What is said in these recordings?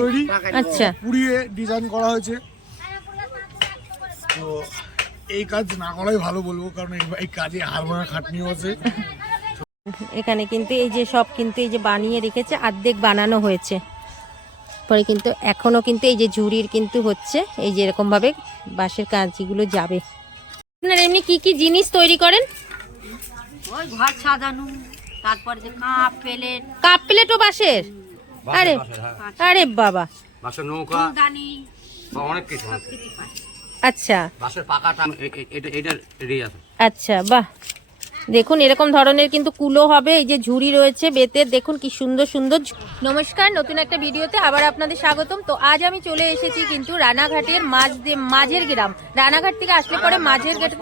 তৈরি। আচ্ছা, পুড়িয়ে ডিজাইন করা হয়েছে। তো এই কাজ না করাই ভালো বলবো, কারণ এই কাজে হাড়ভাঙা খাটনিও আছে। এখানে কিন্তু এই যে সব কিন্তু এই যে বানিয়ে রেখেছে, অর্ধেক বানানো হয়েছে, পরে কিন্তু এখনো কিন্তু এই যে ঝুড়ির কিন্তু হচ্ছে, এই যে এরকম ভাবে বাঁশের কাঁচিগুলো যাবে। আপনারা এমনি কি কি জিনিস তৈরি করেন? ওই ঘর সাজানো, তারপরে যে কাপ প্লেট, কাপ প্লেটও বাঁশের? আরে আরে বাবা, বাঁশের নৌকা, ফুলদানি, অনেক কিছু। কিছু পাই। আচ্ছা বাঁশের পাকাটা এটা রেডি আছে। আচ্ছা, বাহ, দেখুন এরকম ধরনের কিন্তু কুলো হবে, এই যে ঝুড়ি রয়েছে বেতের, দেখুন কি সুন্দর সুন্দর। নমস্কার, নতুন একটা ভিডিওতে আবার আপনাদের স্বাগতম। তো আজ আমি চলে এসেছি কিন্তু রানাঘাটের মাঝের গ্রাম। রানাঘাট থেকে আসলে পরে মাঝের গ্রাম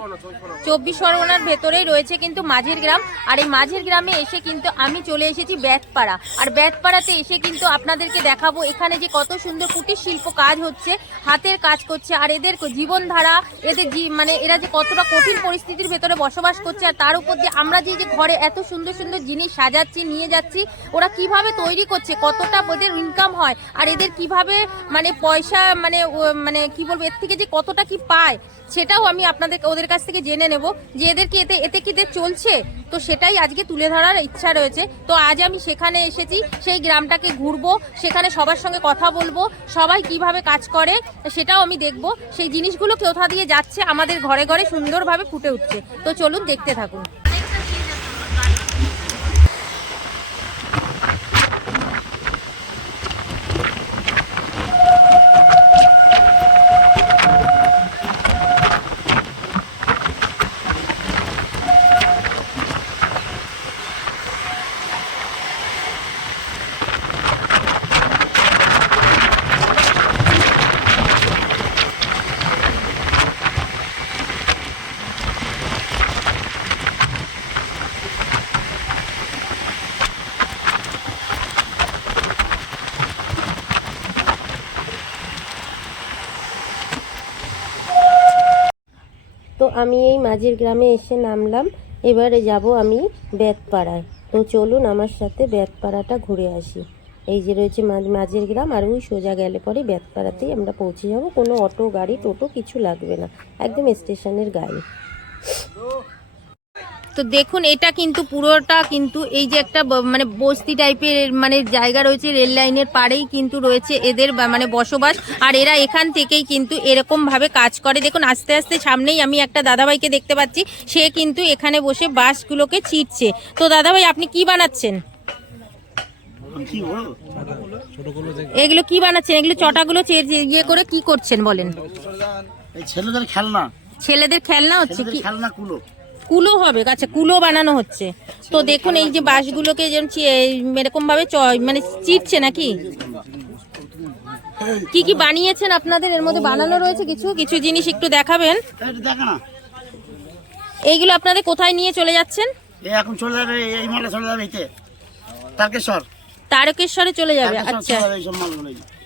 24 পরগনার ভেতরেই রয়েছে কিন্তু মাঝের গ্রাম। আর এই মাঝের গ্রামে এসে কিন্তু আমি চলে এসেছি বেতপাড়া। আর বেতপাড়াতে এসে কিন্তু আপনাদেরকে দেখাবো এখানে যে কত সুন্দর কুটির শিল্প কাজ হচ্ছে, হাতের কাজ করছে, আর এদের জীবনধারা, এদের মানে এরা যে কতটা কঠিন পরিস্থিতির ভেতরে বসবাস করছে, আর তার উপর যে আমরা যে ঘরে এত সুন্দর সুন্দর জিনিস সাজাচ্ছি, নিয়ে যাচ্ছি, ওরা কিভাবে তৈরি করছে, কতটা ওদের ইনকাম হয়, আর এদের কিভাবে মানে পয়সা মানে কি বলবো, এর থেকে যে কতটা কি পায়, সেটাও আমি আপনাদের ওদের কাছ থেকে জেনে নেব যে এদের কি এতে কি এদের চলছে। তো সেটাই আজকে তুলে ধরার ইচ্ছা রয়েছে। তো আজ আমি সেখানে এসেছি, সেই গ্রামটাকে ঘুরবো, সেখানে সবার সঙ্গে কথা বলবো, সবাই কিভাবে কাজ করে সেটাও আমি দেখব, সেই জিনিসগুলো কোথা দিয়ে যাচ্ছে আমাদের ঘরে ঘরে সুন্দরভাবে ফুটে উঠছে। তো চলুন দেখতে থাকুন। তো আমি এই মাঝের গ্রামে এসে নামলাম, এবারে যাব আমি বেতপাড়ায়। তো চলুন আমার সাথে বেতপাড়াটা ঘুরে আসি। এই যে রয়েছে মাঝের গ্রাম, আর ওই সোজা গেলে পরে বেতপাড়াতেই আমরা পৌঁছে যাব। কোনো অটো গাড়ি টোটো কিছু লাগবে না, একদম স্টেশনের গাড়ি। তো দেখুন এটা কিন্তু পুরোটা কিন্তু এই যে একটা মানে বস্তি টাইপের মানে জায়গা রয়েছে, রেল লাইনের পাড়েই কিন্তু রয়েছে এদের মানে বসবাস। আর এরা এখান থেকেই কিন্তু এরকম ভাবে কাজ করে। দেখুন আস্তে আস্তে সামনেই আমি একটা দাদাভাইকে দেখতে পাচ্ছি, সে কিন্তু এখানে বসে বাঁশগুলোকে চিরছে। তো দাদাভাই আপনি কি বানাচ্ছেন? এগুলো কি বানাচ্ছেন? এগুলো চটাগুলো ইয়ে করে কি করছেন বলেন? ছেলেদের খেলনা। ছেলেদের খেলনা হচ্ছে কি? খেলনা কুলো। কুলো হবে, আচ্ছা কুলো বানানো হচ্ছে। তো দেখুন এই যে বাঁশগুলোকে যেমন এরকম ভাবে মানে চিরছে নাকি? কি কি বানিয়েছেন আপনাদের এর মধ্যে? বানানো রয়েছে কিছু কিছু জিনিস, একটু দেখাবেন। এইগুলো আপনাদের কোথায় নিয়ে চলে যাচ্ছেন? এখন চলে যাবে এই মালে, চলে যাবে তারকেশ্বরে চলে যাবে। আচ্ছা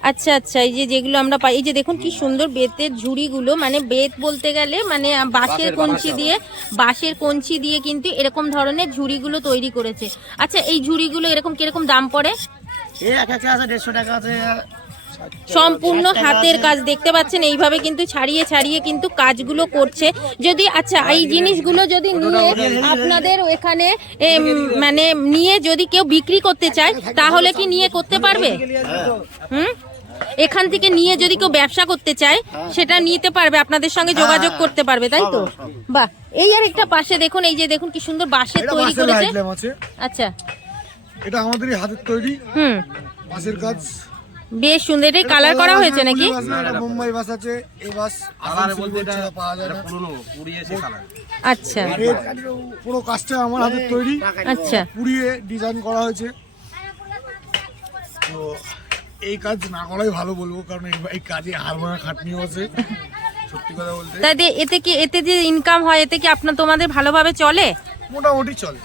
আচ্ছা আচ্ছা, এই যে যেগুলো আমরা পাই, এই যে দেখুন কি সুন্দর বেতের ঝুড়িগুলো, মানে বেত বলতে গেলে মানে বাঁশের কঞ্চি দিয়ে কিন্তু এরকম ধরনের ঝুড়িগুলো তৈরি করেছে। আচ্ছা এই ঝুড়িগুলো এরকম কিরকম দাম পড়ে? 150 টাকা আছে। সম্পূর্ণ হাতের কাজ দেখতে পাচ্ছেন, এইভাবে কিন্তু ছাড়িয়ে ছাড়িয়ে কিন্তু কাজগুলো করছে। যদি আচ্ছা এই জিনিসগুলো যদি নিয়ে আপনাদের এখানে মানে নিয়ে যদি কেউ বিক্রি করতে চায় তাহলে কি নিয়ে করতে পারবে? এখান থেকে নিয়ে যদি কেউ ব্যবসা করতে চায় সেটা নিতে পারবে, আপনাদের সঙ্গে যোগাযোগ করতে পারবে, তাই তো? বাহ, এই আর একটা পাশে দেখুন, এই যে দেখুন কি সুন্দর বাঁশের তৈরি করেছে। আচ্ছা এটা আমাদের হাতের তৈরি বাঁশের কাজ, বেশ সুন্দর। এটাই কালার করা হয়েছে নাকি? মুম্বাই বাস আছে, এই বাস পাওয়া যায় না। আচ্ছা পুরো কাজটা আমার হাতের তৈরি। আচ্ছা, পুড়িয়ে ডিজাইন করা হয়েছে। তো এই কাজ না করাই ভালো বলবো, কারণ এই কাজে হাড়ভাঙা খাটনিও আছে, সত্যি কথা বলতে। তাই এতে যে ইনকাম হয়, এতে কি তোমাদের ভালোভাবে চলে? মোটামুটি চলে।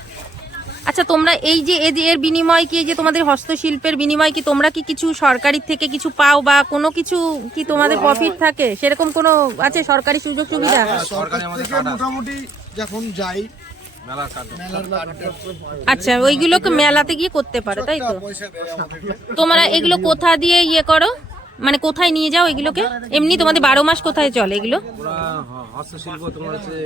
আচ্ছা তোমরা এই যে এর বিনিময় কি, এই যে তোমাদের হস্তশিল্পের বিনিময় কি তোমরা কি কিছু সরকারি থেকে কিছু পাও, বা কোনো কিছু কি তোমাদের প্রফিট থাকে, সেরকম কোনো আছে সরকারি সুযোগ সুবিধা? সরকার থেকে মোটামুটি যখন যাই মেলার কার্ডটা আচ্ছা, ওইগুলোকে মেলাতে গিয়ে করতে পারো, তাই তো? পয়সা দেয় আমাদেরকে। তোমরা এগুলো কোথা দিয়ে ইয়ে করো, মানে কোথায় নিয়ে যাও এগুলোকে? এমনি তোমাদের 12 মাস কোথায় চলে এগুলো? হস্তশিল্প তোমার হচ্ছে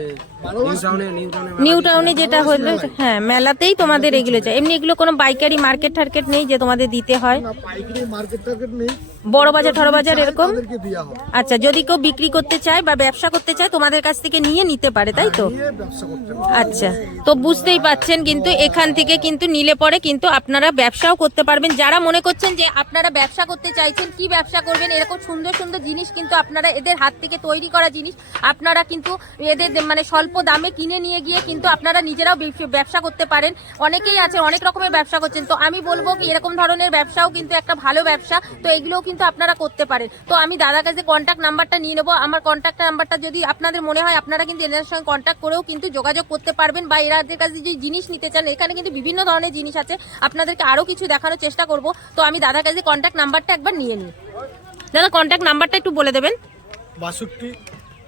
নিউ টাউনে যেটা হলো, হ্যাঁ মেলাতেই তোমাদের এগুলো চাই। এমনি এগুলো কোনো বাইকারি মার্কেট টার্কেট নেই যে তোমাদের দিতে হয়? না, পাইকারি মার্কেট টার্কেট নেই, বড় বাজার ঠড় বাজার এরকম? তাদেরকে দেওয়া হয়, আচ্ছা, যদি কেউ বিক্রি করতে চায় বা ব্যবসা করতে চায় তোমাদের কাছ থেকে নিয়ে নিতে পারে, তাই তো? নিয়ে ব্যবসা করতে হবে। আচ্ছা, তো বুঝতেই পাচ্ছেন কিন্তু এখান থেকে কিন্তু নিলে পরে কিন্তু আপনারা ব্যবসাও করতে পারবেন। যারা মনে করছেন যে আপনারা ব্যবসা করতে চাইছেন, কি ব্যবসা করবেন, এরকম সুন্দর সুন্দর জিনিস কিন্তু আপনারা এদের হাত থেকে তৈরি করা জিনিস আপনারা কিন্তু এদের মানে স্বল্প দামে কিনে নিয়ে গিয়ে কিন্তু আপনারা নিজেরাও ব্যবসা করতে পারেন। অনেকেই আছে অনেক রকমের ব্যবসা করছেন, তো আমি বলবো কি এরকম ধরনের ব্যবসাও কিন্তু একটা ভালো ব্যবসা, তো এগুলোও কিন্তু আপনারা করতে পারেন। তো আমি দাদার কাছে কন্ট্যাক্ট নাম্বারটা নিয়ে নেবো। আমার কন্ট্যাক্ট নাম্বারটা যদি আপনাদের মনে হয় আপনারা কিন্তু এদের সঙ্গে কন্ট্যাক্ট করেও কিন্তু যোগাযোগ করতে পারবেন, বা এদের কাছে যে জিনিস নিতে চান, এখানে কিন্তু বিভিন্ন ধরনের জিনিস আছে, আপনাদেরকে আরও কিছু দেখানোর চেষ্টা করব। তো আমি দাদার কাছে কন্ট্যাক্ট নাম্বারটা একবার নিয়ে নিই। দাদা কন্ট্যাক্ট নাম্বারটা একটু বলে দেবেন। 62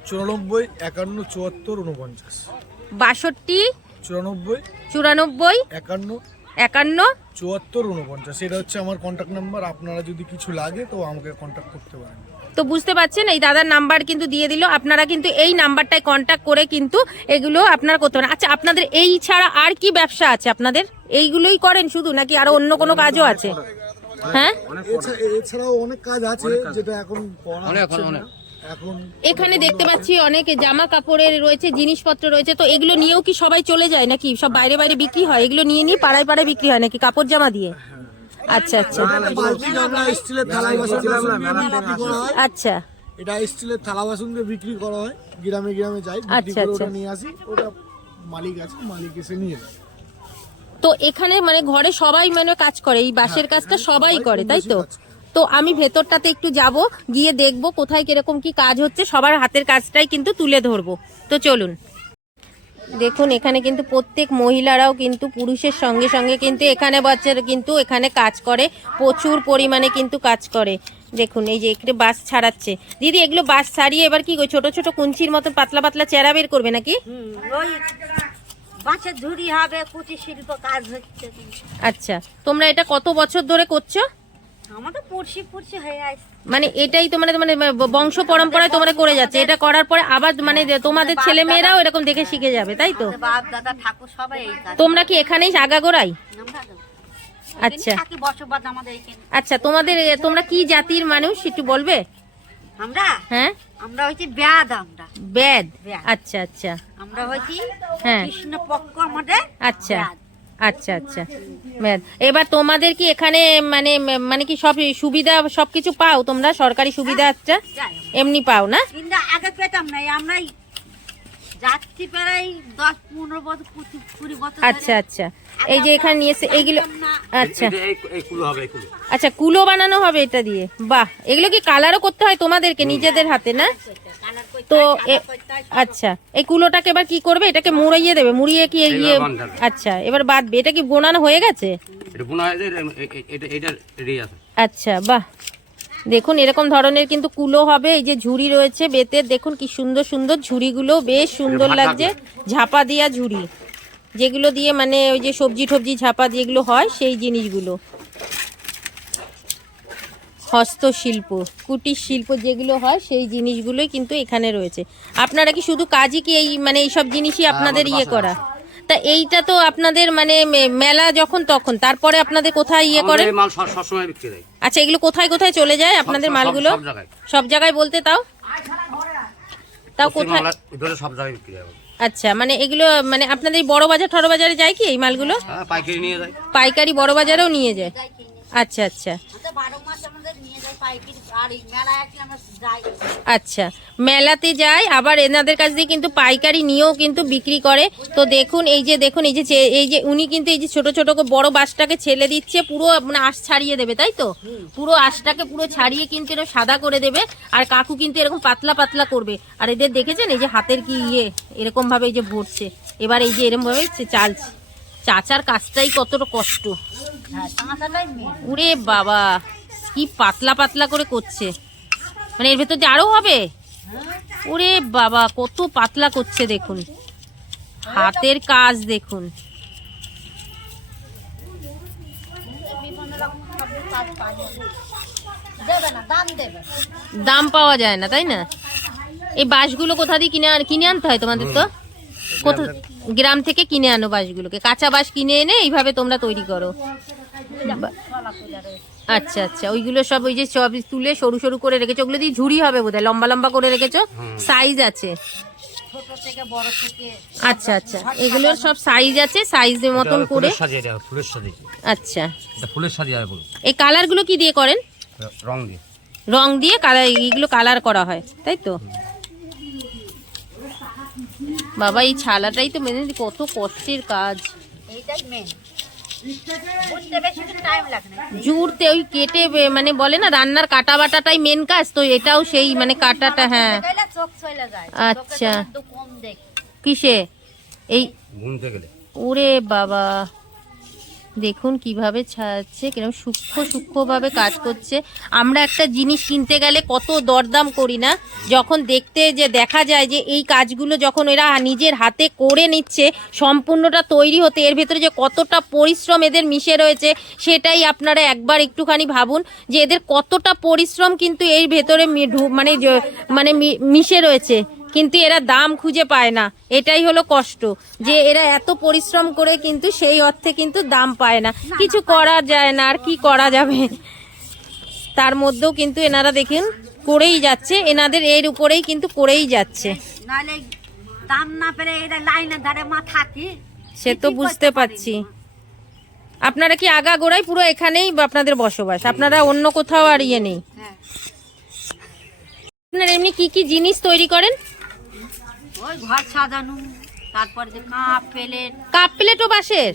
94 51 74 49। 62 94 94 51 51 74 49, এটা হচ্ছে আমার কন্ট্যাক্ট নাম্বার। আপনারা যদি কিছু লাগে তো আমাকে কন্ট্যাক্ট করতে পারেন। তো বুঝতে পারছেন, এই দাদার নাম্বার কিন্তু দিয়ে দিল, আপনারা কিন্তু এই নাম্বারটায় কন্ট্যাক্ট করে কিন্তু এগুলো আপনারা করতে পারেন। আচ্ছা, আপনাদের এই ছাড়া আর কি ব্যবসা আছে আপনাদের? এইগুলোই করেন শুধু, নাকি আরো অন্য কোনো কাজও আছে? হ্যাঁ, এছাড়াও অনেক কাজ আছে যেটা এখন করা হচ্ছে না। এখন এখানে দেখতে পাচ্ছি অনেক জামা কাপড়ের রয়েছে, জিনিসপত্র রয়েছে, তো এগুলো নিয়েও কি সবাই চলে যায় নাকি? সব বাইরে বাইরে বিক্রি হয়? এগুলো নিয়ে নিয়ে পাড়ায় পাড়ায় বিক্রি হয় নাকি কাপড় জামা দিয়ে? আচ্ছা আচ্ছা বালতি গামলা, স্টিলের থালা বাসন বিক্রি করা হয়। আচ্ছা এটা স্টিলের থালা বাসন দিয়ে বিক্রি করা হয়, গ্রামে গ্রামে যাই বিক্রি আচ্ছা, করে আচ্ছা। ওটা নিয়ে আসি, ওটা মালিক আছে, মালিক এসে নিয়ে যায়। তো এখানে মানে ঘরে সবাই মানে কাজ করে, এই বাঁশের কাজটা সবাই করে, তাই তো? তো আমি ভেতরটাতে একটু যাব, গিয়ে দেখবো কোথায় কিরকম কি কাজ হচ্ছে, সবার হাতের কাজটাই কিন্তু তুলে ধরবো। তো চলুন। দেখুন এখানে কিন্তু প্রত্যেক মহিলারাও কিন্তু পুরুষের সঙ্গে সঙ্গে কিন্তু এখানে বাচ্চারা কিন্তু এখানে কাজ করে, প্রচুর পরিমাণে কিন্তু কাজ করে। দেখুন এই যে একটু বাঁশ ছাড়াচ্ছে। দিদি এগুলো বাঁশ ছাড়িয়ে এবার কি ছোট ছোট কুঞ্চির মতো পাতলা পাতলা চেরা বের করবে নাকি? ওই বাঁশের ঝুড়ি হবে, কুচি শিল্প কাজ হচ্ছে। আচ্ছা, তোমরা এটা কত বছর ধরে করছো? আমাদের পড়শি পড়শি হয়ে আসছে। মানে এটাই তোমার মানে বংশ পরম্পরায় তোমরা করে যাচ্ছে, এটা করার পরে আবার মানে তোমাদের ছেলে মেয়েরাও এরকম দেখে শিখে যাবে, তাই তো? আমাদের বাপ দাদা ঠাকুর সবাই এই কাজ। তোমরা কি এখানেই আগাগোড়াই? আমরা আচ্ছা থাকি বসবাস আমাদের এখানে। আচ্ছা, তোমরা কি জাতির মানুষ একটু বলবে? আমরা হ্যাঁ, আমরা হচ্ছে ব্যাদ। আমরা বেদ। বেদ। আচ্ছা আচ্ছা আমরা হচ্ছি হ্যাঁ। কৃষ্ণ পক্ষ আমাদের। আচ্ছা ব্যাদ। আচ্ছা আচ্ছা বেদ। এবার তোমাদের কি এখানে মানে মানে কি সব সুবিধা সবকিছু পাও তোমরা? সরকারি সুবিধা আচ্ছা যাই আমরা। এমনি পাও না? কিন্তু আগে পেতাম না, আমরাই যাচ্ছি প্রায় 10-15 বছর 20 বছর ধরে। আচ্ছা আচ্ছা, এই যে এখানে নিয়ে এসে এইগুলো, আচ্ছা এই কুলো হবে, এই কুলো। আচ্ছা, কুলো বানানো হবে এটা দিয়ে। বাহ, এগুলো কি কালারও করতে হয় তোমাদেরকে নিজেদের হাতে না? কালার করতে তো হয়, সাদা করতে হয়, সব। আচ্ছা, এই কুলোটাকে এবার কি করবে? এটাকে মুড়িয়ে দেবে, মুড়িয়ে কি এই এবার বাঁধাবে। আচ্ছা এবার বাঁধবে। এটা কি বোনানো হয়ে গেছে? এটা বোনা হয়েছে, এটা রেডি আছে। আচ্ছা বাহ, দেখুন এরকম ধরনের কিন্তু কুলো হবে। এই যে ঝুড়ি রয়েছে বেতের, দেখুন কি সুন্দর সুন্দর ঝুড়িগুলো, বেশ সুন্দর লাগছে। ঝাপা দিয়া ঝুড়ি, যেগুলো দিয়ে মানে ওই যে সবজি টবজি ঝাপা যেগুলো হয় সেই জিনিসগুলো। হস্তশিল্প, কুটির শিল্প যেগুলো হয় সেই জিনিসগুলোই কিন্তু এখানে রয়েছে। আপনারা কি শুধু কাজই কি এই মানে এইসব জিনিসই আপনাদের ইয়ে করা? তা এইটা তো আপনাদের মানে মেলা যখন তখন, তারপরে আপনাদের কোথায় ইয়ে করেন? আমাদের এই মাল সবসময় বিক্রি হয়। আচ্ছা, এগুলো কোথায় কোথায় চলে যায় আপনাদের মালগুলো? সব জায়গায়। সব জায়গায় বলতে তাও কোথায়? ধরে সব জায়গায় বিক্রি হয়। আচ্ছা, মানে এগুলো মানে আপনাদের এই বড় বাজার ঠড় বাজারে যায় কি এই মালগুলো? হ্যাঁ, পাইকারি নিয়ে যায়। পাইকারি বড় বাজারেও নিয়ে যায়? আচ্ছা আচ্ছা আমাদের 12 মাস আমাদের নিয়ে যায় পাইকারি, আর এই মেলায় আসলে আমরা যাই। আচ্ছা, মেলাতে যায়, আবার এনাদের কাছ দিয়ে কিন্তু পাইকারি নিয়েও কিন্তু বিক্রি করে। তো দেখুন এই যে এই যে উনি কিন্তু এই যে ছোট ছোট করে বড় বাঁশটাকে ছেলে দিচ্ছে, পুরো মানে আঁশ ছাড়িয়ে দেবে, তাই তো? পুরো আঁশটাকে পুরো ছাড়িয়ে কিন্তু এরকম সাদা করে দেবে, আর কাকু কিন্তু এরকম পাতলা পাতলা করবে। আর এদের দেখেছেন এই যে হাতের কি ইয়ে, এরকম ভাবে এই যে ভরছে, এবার এই যে এরকম ভাবে চালছে। চাচার কাজটাই কতটা কষ্ট। হ্যাঁ, টাকাটাই মেন। উরে বাবা, কি পাতলা পাতলা করে করছে, মানে এর ভেতর দিয়ে আরো হবে। ওরে বাবা, কত পাতলা করছে দেখুন। হাতের কাজ দেখুন। বিভিন্ন রকম সব কাজ পাওয়া যাবে। দেবে না, দাম দেবে। দাম পাওয়া যায় না, তাই না? এই বাঁশগুলো কোথা দিয়ে কিনে আনতে হয় তোমাদের? তো কোথা, গ্রাম থেকে কিনে আনো বাঁশগুলোকে? কাঁচা বাঁশ কিনে এনে এইভাবে তোমরা তৈরি করো? আচ্ছা আচ্ছা, ওইগুলো সব ওই যে সব তুলে সরু সরু করে রেখেছো, ওগুলো দিয়ে ঝুড়ি হবে বোধহয়, লম্বা লম্বা করে রেখেছো, সাইজ আছে? ছোট থেকে বড় থেকে। আচ্ছা আচ্ছা, এগুলোর সব সাইজ আছে, সাইজের মতন করে। সাজিয়ে দেওয়া, ফুলের সাজিয়ে। আচ্ছা, এটা ফুলের সাজিয়ে হয় বলো। এই কালারগুলো কি দিয়ে করেন? রং দিয়ে। রং দিয়ে কালার, এইগুলো কালার করা হয়, তাই তো? বাবা, এই ছালাটাই তো মেনে, কত কষ্টের কাজ। এইটাই মেন, বুঝতে বেশি টাইম লাগে না। জুড়তে ওই কেটে মানে বলে না রান্নার কাটা বাটাটাই মেন কাজ, তো এটাও সেই মানে কাটাটা। হ্যাঁ, গেলে চোখ চলে যায়। আচ্ছা, একটু কম দেখ। কিসে? এই ঘুমতে গেলে। ওরে বাবা, দেখুন কিভাবে ছাড়ছে, কিরকম সূক্ষ্ম সূক্ষ্মভাবে কাজ করছে। আমরা একটা জিনিস কিনতে গেলে কত দরদাম করি না, যখন দেখতে যে দেখা যায় যে এই কাজগুলো যখন এরা নিজের হাতে করে নিচ্ছে, সম্পূর্ণটা তৈরি হতে এর ভেতরে যে কতটা পরিশ্রম এদের মিশে রয়েছে, সেটাই আপনারা একবার একটুখানি ভাবুন যে এদের কতটা পরিশ্রম কিন্তু এর ভেতরে মানে মিশে রয়েছে। কিন্তু এরা দাম খুঁজে পায় না, এটাই হলো কষ্ট, যে এরা এত পরিশ্রম করে কিন্তু সেই অর্থে কিন্তু দাম পায় না। কিছু করা যায় না, আর কি করা যাবে। তার মধ্যেও কিন্তু এনারা দেখেন করেই যাচ্ছে, এনাদের এর উপরেই কিন্তু করেই যাচ্ছে। নাহলে দাম না পেলে এরা লাইনের ধারে মা থাকি। সে তো বুঝতে পারছি। আপনারা কি আগাগোড়াই পুরো এখানেই আপনাদের বসবাস? আপনারা অন্য কোথাও আর ইয়ে নেই? হ্যাঁ, আপনারা এমনি কি কি জিনিস তৈরি করেন? ওই ঘর সাজানো, তারপর যে কাপ প্লেট, কাপ প্লেটও বাঁশের?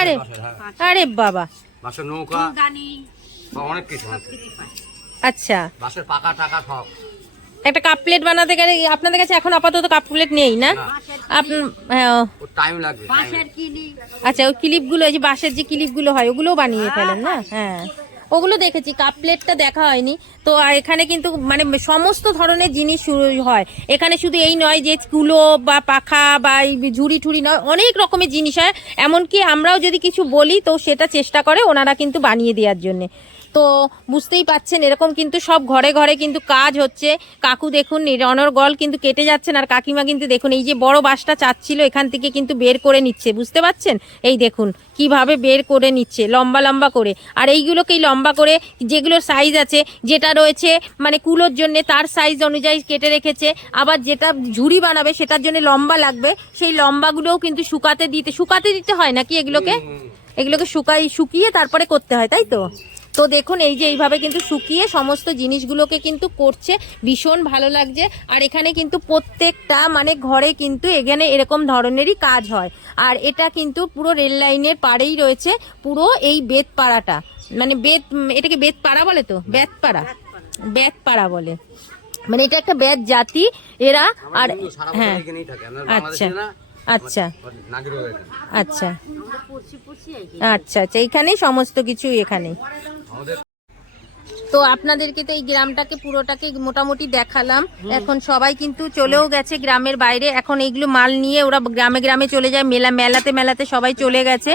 আরে আরে বাবা, বাঁশের নৌকা, ফুলদানি, বা অনেক কিছু। আচ্ছা, বাঁশের পাকা টাকা সব। একটা কাপ প্লেট বানাতে গেলে আপনাদের কাছে এখন আপাতত কাপ প্লেট নেই না? হ্যাঁ, টাইম লাগবে। বাঁশের কিলি। আচ্ছা, ওই ক্লিপগুলো, ওই যে বাঁশের যে ক্লিপগুলো হয় ওগুলোও বানিয়ে ফেলেন না? হ্যাঁ, ওগুলো দেখেছি, কাপ প্লেটটা দেখা হয়নি তো। আর এখানে কিন্তু মানে সমস্ত ধরনের জিনিস শুরু হয় এখানে। শুধু এই নয় যে কুলো বা পাখা বা এই ঝুড়ি ঠুড়ি নয়, অনেক রকমের জিনিস হয়। এমনকি আমরাও যদি কিছু বলি তো সেটা চেষ্টা করে ওনারা কিন্তু বানিয়ে দেওয়ার জন্যে। তো বুঝতেই পাচ্ছেন, এরকম কিন্তু সব ঘরে ঘরে কিন্তু কাজ হচ্ছে। কাকু দেখুন অনর্গল কিন্তু কেটে যাচ্ছেন, আর কাকিমা কিন্তু দেখুন এই যে বড় বাঁশটা চাচ্ছিল এখান থেকে কিন্তু বের করে নিচ্ছে, বুঝতে পাচ্ছেন? এই দেখুন কিভাবে বের করে নিচ্ছে লম্বা লম্বা করে। আর এইগুলোকেই লম্বা করে যেগুলোর সাইজ আছে, যেটা রয়েছে মানে কুলোর জন্য তার সাইজ অনুযায়ী কেটে রেখেছে। আবার যেটা ঝুড়ি বানাবে সেটার জন্য লম্বা লাগবে, সেই লম্বাগুলোও কিন্তু শুকাতে দিতে হয় নাকি এগুলোকে শুকিয়ে তারপরে করতে হয়, তাই তো? তো দেখুন এই যে এইভাবে কিন্তু শুকিয়ে সমস্ত জিনিসগুলোকে কিন্তু করছে, ভীষণ ভালো লাগছে। আর এখানে কিন্তু প্রত্যেকটা মানে ঘরে কিন্তু এখানে এরকম ধরনেরই কাজ হয়। আর এটা কিন্তু পুরো রেল লাইনের পাড়েই রয়েছে পুরো এই বেতপাড়াটা, মানে এটাকে বেতপাড়া বলে তো? বেতপাড়া বলে, মানে এটা একটা বেত জাতি এরা। আর হ্যাঁ, আচ্ছা আচ্ছা আচ্ছা আচ্ছা আচ্ছা, এইখানেই সমস্ত কিছু এখানে। তো আপনাদেরকে তো এই গ্রামটাকে পুরোটাকে মোটামুটি দেখালাম। এখন সবাই কিন্তু চলেও গেছে গ্রামের বাইরে, এখন এইগুলো মাল নিয়ে ওরা গ্রামে গ্রামে চলে যায়, মেলাতে সবাই চলে গেছে।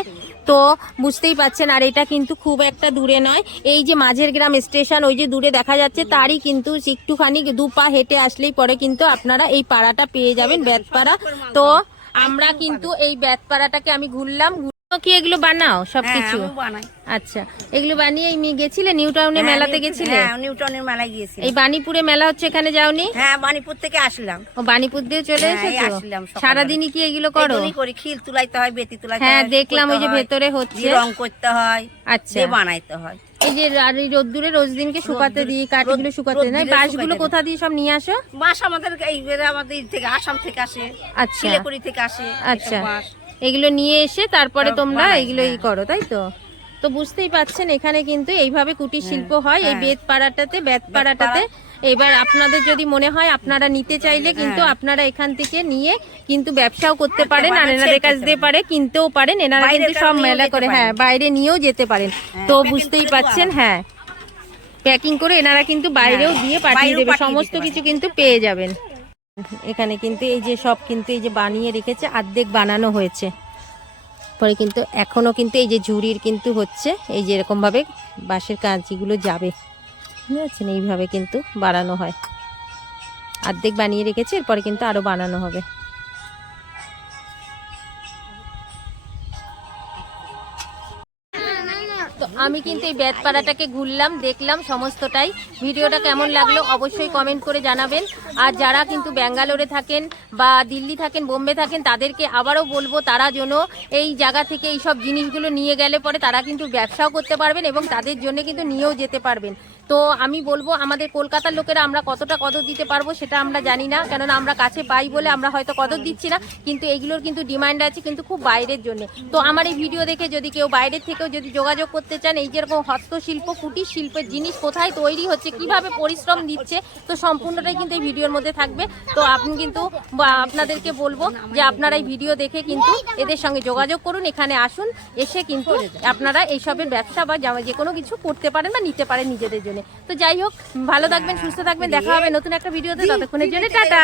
তো বুঝতেই পাচ্ছেন, আর এটা কিন্তু খুব একটা দূরে নয়, এই যে মাঝের গ্রাম স্টেশন ওই যে দূরে দেখা যাচ্ছে, তারই কিন্তু একটুখানি 2 পা হেঁটে আসলেই পরে কিন্তু আপনারা এই পাড়াটা পেয়ে যাবেন, বেতপাড়া। তো আমরা কিন্তু এই বেতপাড়াটাকে আমি ঘুরলাম। কি এগুলো বানাও সবকিছু? আচ্ছা, এগুলো বানিয়ে গেছিলে নিউ টাউনে মেলাতে গেছিলে? নিউ টাউনের মেলায় গিয়েছি। এই বাণীপুরে মেলা হচ্ছে, এখানে যাওনি? হ্যাঁ, বাণীপুর থেকে আসলাম। ও, বাণীপুর দিয়ে চলে এসেছো? আসলাম সারাদিনই কি এগুলো করো? করি, খিল তুলাইতে হয়, বেতি তুলাইতে হয়। হ্যাঁ, দেখলাম ওই যে ভেতরে হচ্ছে, রং করতে হয়, আচ্ছা, বানাইতে হয়। এই যে আর এই রোদ্দুরে রোজ দিনকে শুকাতে দিই, কাঠগুলো শুকাতে না? বাঁশগুলো কোথা দিয়ে সব নিয়ে আসো? বাঁশ আমাদের আমাদের থেকে আসাম থেকে আসে, আচ্ছা, শিলিগুড়ি থেকে আসে। আচ্ছা, এগুলো নিয়ে এসে তারপরে তোমরা এগুলো করো, তাই তো? তো বুঝতেই পাচ্ছেন এখানে কিন্তু এইভাবে কুটির শিল্প হয় এই বেতপাড়াটাতে। এবার আপনাদের যদি মনে হয় আপনারা নিতে চাইলে কিন্তু আপনারা এখান থেকে নিয়ে কিন্তু ব্যবসাও করতে পারেন, আর এনাদের কাছ দিয়ে কিনতেও পারেন। এনারা কিন্তু সব মেলা করে, হ্যাঁ, বাইরে নিয়েও যেতে পারেন। তো বুঝতেই পাচ্ছেন, হ্যাঁ, প্যাকিং করে এনারা কিন্তু বাইরেও দিয়ে পাঠিয়ে দেবে, সমস্ত কিছু কিন্তু পেয়ে যাবেন। এখানে কিন্তু এই যে সব কিন্তু এই যে বানিয়ে রেখেছে, অর্ধেক বানানো হয়েছে, পরে কিন্তু এখনো কিন্তু এই যে ঝুড়ির কিন্তু হচ্ছে, এই যে এরকম ভাবে বাঁশের কাঁচিগুলো যাবে, বুঝতে পারছেন, এইভাবে কিন্তু বানানো হয়। অর্ধেক বানিয়ে রেখেছে, এরপরে কিন্তু আরো বানানো হবে। তো আমি কিন্তু এই বেতপাড়াটাকে ঘুরলাম, দেখলাম সমস্তটাই। ভিডিওটা কেমন লাগলো অবশ্যই কমেন্ট করে জানাবেন। আর যারা কিন্তু ব্যাঙ্গালোরে থাকেন বা দিল্লি থাকেন, বোম্বে থাকেন, তাদেরকে আবারও বলবো তারা যেন এই জায়গা থেকে এই সব জিনিসগুলো নিয়ে গেলে পরে তারা কিন্তু ব্যবসাও করতে পারবেন এবং তাদের জন্য কিন্তু নিয়েও যেতে পারবেন। তো আমি বলবো আমাদের কলকাতার লোকেরা আমরা কতটা কদর দিতে পারবো সেটা আমরা জানি না, কেননা আমরা কাছে পাই বলে আমরা হয়তো কদর দিচ্ছি না, কিন্তু এইগুলোর কিন্তু ডিমান্ড আছে কিন্তু খুব বাইরের জন্য। তো আমার এই ভিডিও দেখে যদি কেউ বাইরের থেকেও যদি যোগাযোগ করতে চান, এই যেরকম হস্তশিল্প, কুটির শিল্পের জিনিস কোথায় তৈরি হচ্ছে, কিভাবে পরিশ্রম দিচ্ছে, তো সম্পূর্ণটাই কিন্তু এই ভিডিওর মধ্যে থাকবে। তো আপনি কিন্তু আপনাদেরকে বলবো যে আপনারা এই ভিডিও দেখে কিন্তু এদের সঙ্গে যোগাযোগ করুন, এখানে আসুন, এসে কিন্তু আপনারা এইসবের ব্যবসা বা যে কোনো কিছু করতে পারেন বা নিতে পারেন নিজেদের জন্য। তো যাই হোক, ভালো থাকবেন, সুস্থ থাকবেন, দেখা হবে নতুন একটা ভিডিওতে, ততক্ষণের জন্য টাটা।